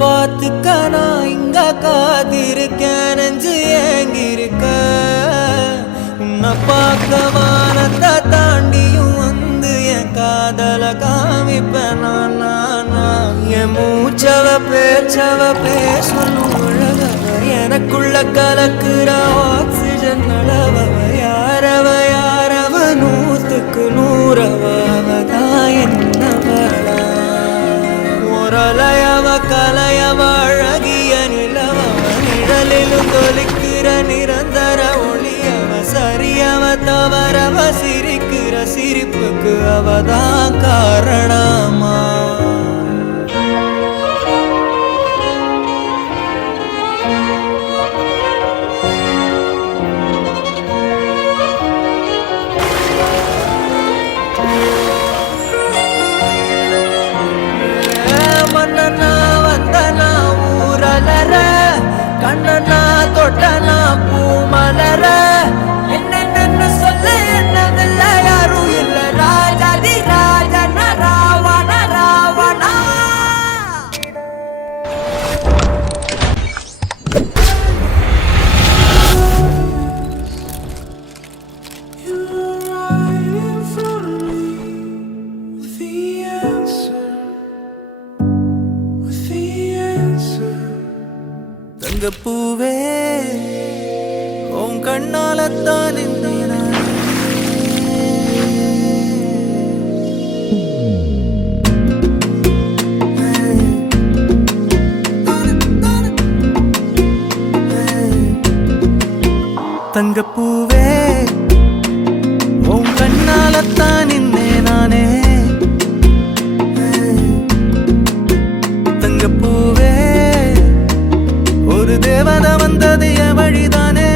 பார்த்துக்கனா இங்க காதிருக்கேன் நெஞ்சு ஏங்கிருக்க உன்னை பார்க்க வானத்தை தாண்டியும் வந்து என் காதல காமிப்பேன் என் மூச்சவ பேச்சவ பேசணும் உலகவர் எனக்குள்ள கலக்குற ஆக்சிஜன் அளவவர் யாரவ யாரவ 100க்கு 100 அவதான் என்னவளா ஒரலையவ கலையவ அழகிய நிலவ நிழலிலும் தொலிக்கிற நிரந்தர ஒளியவ சரியவ தவறவ சிரிக்கிற சிரிப்புக்கு அவதான் காரணமா கண்ணனா தொட்டனா பூ மலர என்ன சொல்ல என்னதில்ல யாரும் இல்ல ராஜாதி ராஜன ராவண ராவணா பூவே உன் கண்ணாலத்தான் தங்கப்பூவே உன் கண்ணாலத்தான் நின்னே நானே தங்கப்பூவே ஒரு தேவத வந்தது என் வழிதானே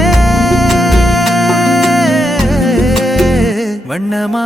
வண்ணமா